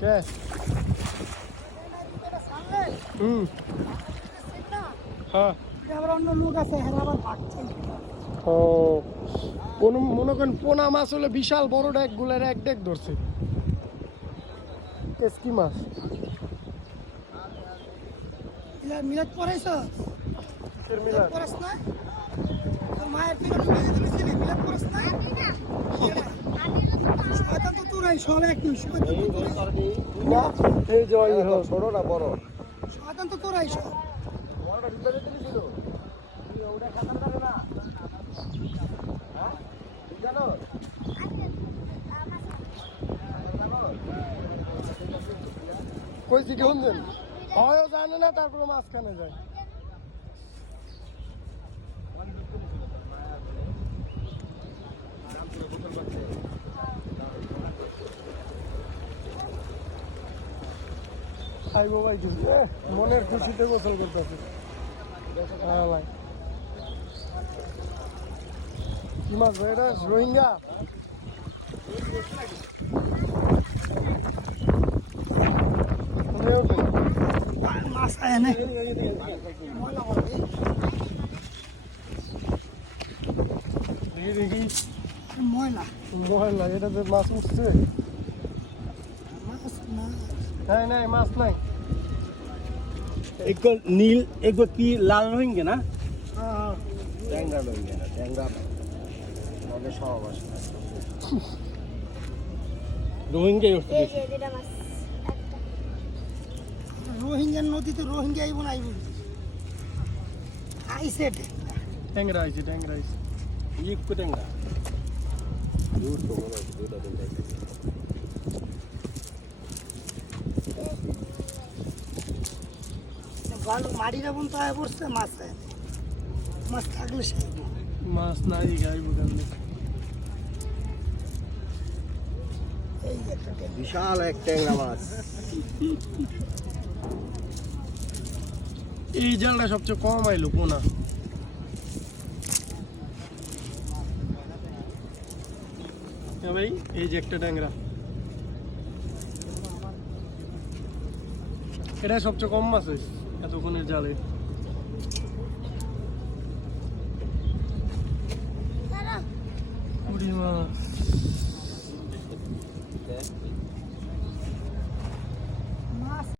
কে? হুম। হ্যাঁ। আবার অন্য লোক আছে হ্যাঁ আবার ভাগছে ও কোন মনে করেন পোনা মাছ হলে বিশাল বড় ডেক গুলের এক ডেক ধরছে। কেসকি মাছ। মিলাদ পড়াইছ মিলাদ? পড়াস না? তোর মায়ের থেকে মিলাদ পড়াস না? সব এক ছোট না বড়। তো তোরাই সব কইছি কি শুনছেন? হয়ও জানে না তারপরে মাঝখানে যায়। খাইবো ভাই মনের খুশিতে গোসল করতেছে। আলাই। কি মাছ ভাই এটা? রোহিঙ্গা? মাছ আয় না দেখি দেখি। ময়লা। এটা তো মাছ উঠছে। নাই নাই মাছ নাই एक नील एक की लाल रोहिंगे ना হ্যাঁ ট্যাংরা রোহিঙ্গে না ট্যাংরা আমাদের সব আছে রোহিঙ্গাই হচ্ছে এই বেশি। যে যেটা মাছ একটা রোহিঙ্গার নদীতে রোহিঙ্গা আইব না আইব আইসে ট্যাংরা আইছে ট্যাংরা আইছে एक को ট্যাংরা দূর তো মনে হচ্ছে দুটা ভালো মাটিটা বন্ধ আয় পড়ছে মাছ মাছ থাকলে সে মাছ নাই গাইব। বিশাল এক ট্যাংরা মাছ। এই জালটা সবচেয়ে কম আইলো পোনা। হ্যাঁ ভাই এই যে একটা ট্যাংরা। এটা সবচেয়ে কম মাছ হয়েছে। এতক্ষণের জালে কুড়ি মাছ।